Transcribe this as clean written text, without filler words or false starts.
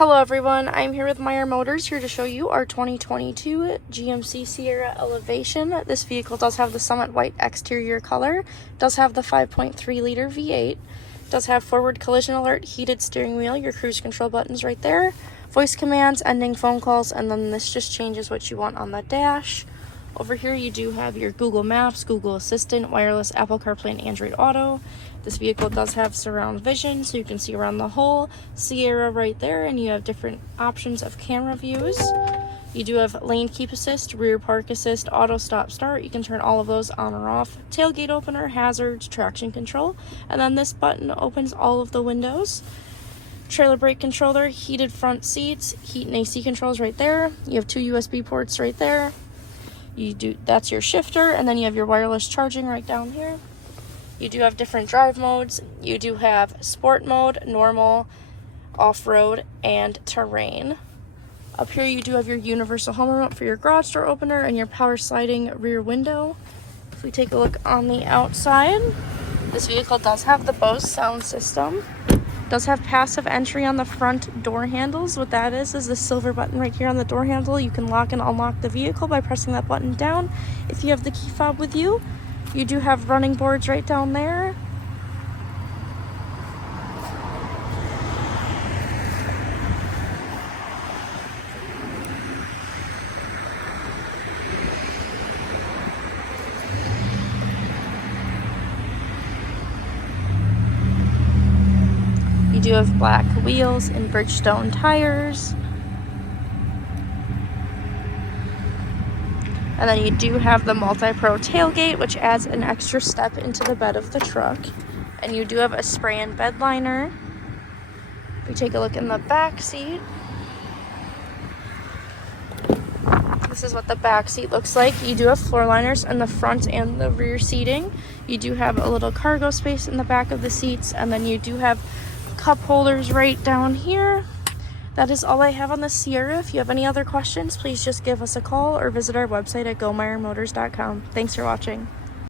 Hello everyone, I'm here with Meyer Motors, here to show you our 2022 GMC Sierra Elevation. This vehicle does have the Summit White exterior color, does have the 5.3 liter V8, does have forward collision alert, heated steering wheel, your cruise control buttons right there, voice commands, ending phone calls, and then this just changes what you want on the dash. Over here you do have your Google Maps, Google Assistant, wireless Apple CarPlay, and Android Auto. This vehicle does have surround vision, so you can see around the whole Sierra right there, and you have different options of camera views. You do have lane keep assist, rear park assist, auto stop start. You can turn all of those on or off. Tailgate opener, hazards, traction control, and then this button opens all of the windows. Trailer brake controller, heated front seats, heat and AC controls right there. You have two USB ports right there. That's your shifter, and then you have your wireless charging right down here. You do have different drive modes. You do have sport mode, normal, off-road, and terrain. Up here you do have your universal home remote for your garage door opener and your power sliding rear window. If we take a look on the outside, this vehicle does have the Bose sound system. Does have passive entry on the front door handles. What that is the silver button right here on the door handle. You can lock and unlock the vehicle by pressing that button down if you have the key fob with you. You do have running boards right down there. You do have black wheels and Bridgestone tires. And then you do have the multi-pro tailgate, which adds an extra step into the bed of the truck. And you do have a spray-in bed liner. If we take a look in the back seat, this is what the back seat looks like. You do have floor liners in the front and the rear seating. You do have a little cargo space in the back of the seats, and then you do have cup holders right down here. That is all I have on the Sierra. If you have any other questions, please just give us a call or visit our website at gomeyermotors.com. Thanks for watching.